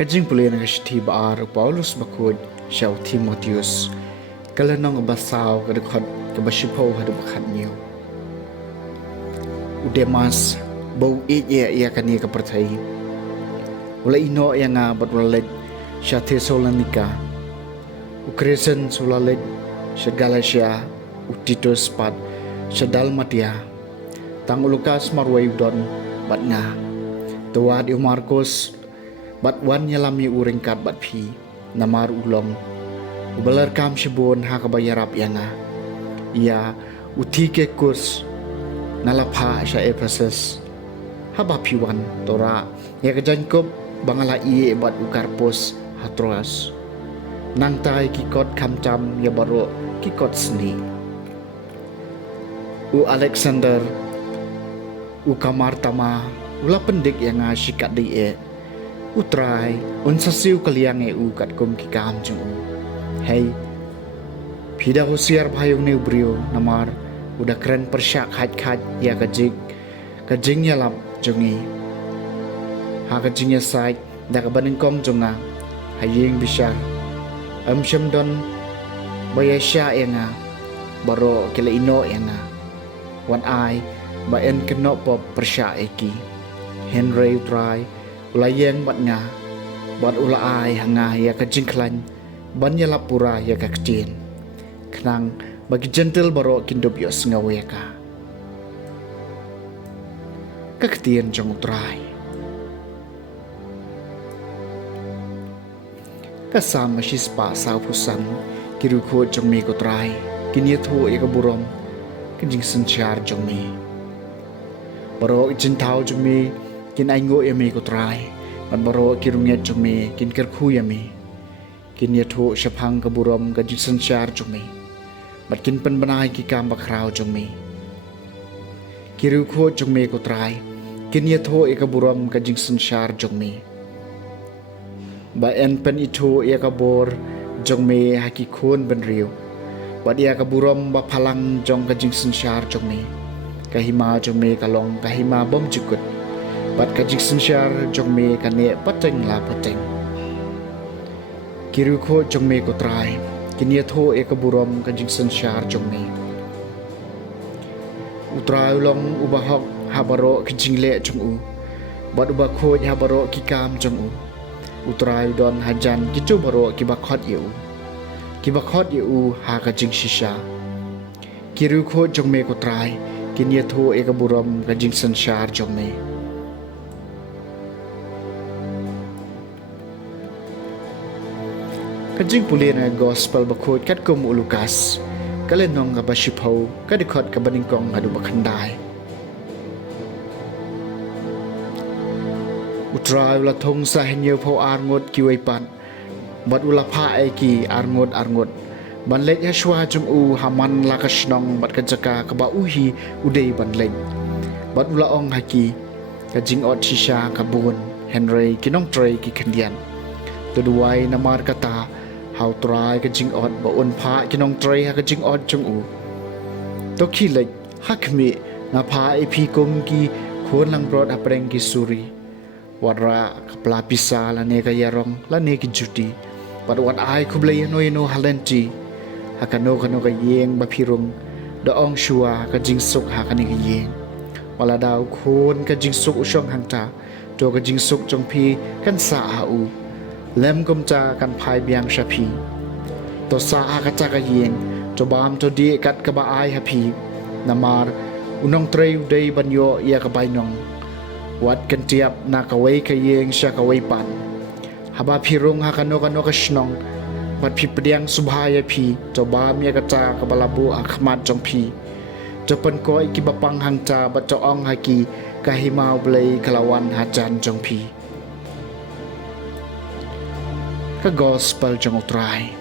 Kajing pulih ng kashti baar Paulus bakod siya Timotheus kalanong basaw kadukhat kabasipaw hadubakhat niyo. Udemas bau iya kani kapertay. Wala ino iya nga batwalit siya Thessalonica. Ukresen sulalit siya Galatia Titus pat siya Dalmatia. Tang Lukas marway don bat nga. Tuwad yu Marcos bat wan yalami uringkat bat pi namar ulong ubalar kam shibon hakabayarap yanga ia utike kurs nalapha sha Ephesus haba piwan tora ya kajankop bangala ie bat ukarpos hatros nang tai kikot kamcam ya baro kikot sni u Alexander u Kamartama ula pendik yang asyikat die utrai unsasiu kaliang kat kum kikam jung hey pida hosiar bhayung ne ubrio namar udah keren persyak khat ya kajing ya lap jungi ha kajing ya sai da kabaning kom junga hayeng bisar amsham don bayasya enga baro kila ino enga wan ai ba en kenop persyak eki Henry utrai ulayeng bat nga bat ulaay hanga ya kajing klan ban ya lapura ya kakjin kenang bagi gentle baro kindop yo sengawe ka kaktian jong utrai kasam masispa sa pusan kiruko jong mi kutrai kinyetho ya kaburom kajing senchar jong mi baro jintau jong mi kin aingo yami ko try man baro kirunget jumi kin kerkhu yami kin yatho shaphang kaburom ka jiksan char jumi mat kin pen banai ki kam bakrao jumi kiru kho jumi ko try kin yatho e kaburom ka jiksan char jumi ba en pen itho e kabor jumi haki khon ben riu ba dia kaburom ba phalang jong ka jiksan char jumi kahima jumi kalong kahima bom jukut bat kajik sensyar jongme kane pateng la pateng kiru kho jongme ko trai kinia tho e kaburom kajik sensyar jongme utrai long ubahok habaro kijingle jongu bat ubah kho habaro kikam jongu utrai don hajan kitu baro kibakhot yu ha kajing shisha kiru kho jongme ko trai kinia tho e kaburom kajik sensyar jongme kajing pulih na gospel bakot kat kum Lukas kalenong nga basipau kadikot kabaningkong adu bakhandai utrai ula thong sa henyo pho arngot kiwai pan bat ula pha ki arngot banlet ya shwa jum u haman lakashnong bat kajaka kaba uhi udei banlet bat ula ong haki kajing ot shisha kabun Henry kinong tray ki khandian tuduai namar kata how try kajing ot ba un pha kinong tray ha kajing ot chung u to khilek hakmi na pha epi kong ki khon lang brod apreng ki suri wadra kapla pisa la ne ka yarong la ne ki juti par wat ai khublai no halenti hakano ka yeng ba phirung da ong shua kajing suk ha ka ni ki yeng wala daw khon kajing suk usong hangta to kajing suk jong phi kan sa ha u lem kom cha kan phai biang shapi to sa a ka cha ka yen to bam to di kat ka ba ai happy namar unong tray uday banyo ia kabaynong wat kan tiap na kaway kayeng siya kaway pan haba pirung hakano kano kasnong wat pi pediang subhaya pi coba mia kata kabalabu akhmat jong pi Japan ko ikibapang hangta bat ong haki kahimau belai kelawan hajan jong pi ka gospel jong utrai